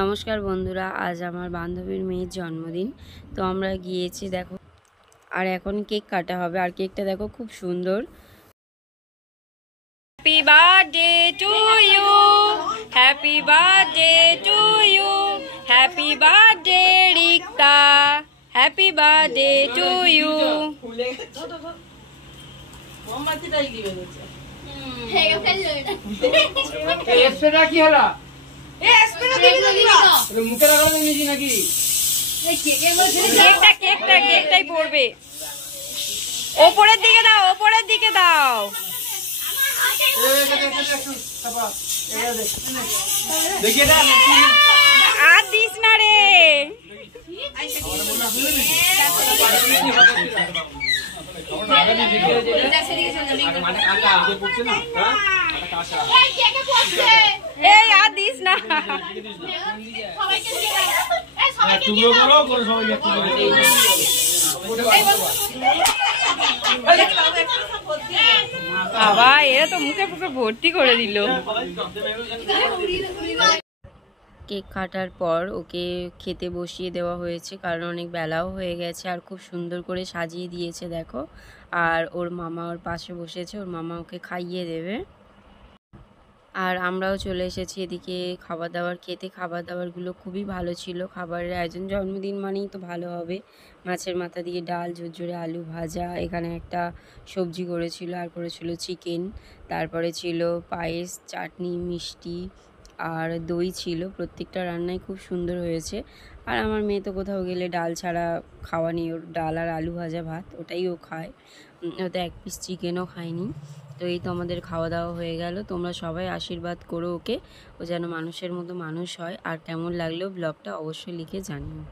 নমস্কার বন্ধুরা, আজ আমার বান্ধবীর মেয়ের জন্মদিন। তো আমরা গিয়েছি, দেখো, আর এখন কেক কাটা হবে। আর কেকটা দেখো খুব সুন্দর। Happy birthday to you, happy birthday to you, happy birthday Rikta, happy birthday to you. কি হলো? মুখে লাগানো নাকি? কেকটাই পড়বে। ওপরের দিকে দাও, ওপরের দিকে দাও। আর দিস না রে। এই আর দিস না। বাবা, এরা তো মুখে মুখে ভর্তি করে দিল। কেক কাটার পর ওকে খেতে বসিয়ে দেওয়া হয়েছে, কারণ অনেক বেলাও হয়ে গেছে। আর খুব সুন্দর করে সাজিয়ে দিয়েছে দেখো। আর ওর মামা ওর পাশে বসেছে, ওর মামা ওকে খাইয়ে দেবে। আর আমরাও চলে এসেছি এদিকে খাবার দাবার খেতে। খাবার দাবারগুলো খুবই ভালো ছিল। খাবারের আয়োজন, জন্মদিন মানেই তো ভালো হবে। মাছের মাথা দিয়ে ডাল, ঝুরঝুরে আলু ভাজা, এখানে একটা সবজি করেছিল, আর করেছিল চিকেন। তারপরে ছিল পায়েস, চাটনি, মিষ্টি আর দই ছিল। প্রত্যেকটা রান্নাই খুব সুন্দর হয়েছে। আর আমার মেয়ে তো কোথাও গেলে ডাল ছাড়া খাওয়া নেই, ওর ডাল আর আলু ভাজা ভাত ওটাই ও খায়। ও তো এক পিস চিকেনও খায়নি। তো এই তো আমাদের খাওয়া দাওয়া হয়ে গেল। তোমরা সবাই আশীর্বাদ করো ওকে, ও যেন মানুষের মতো মানুষ হয়। আর কেমন লাগলো ব্লগটা অবশ্যই লিখে জানিও।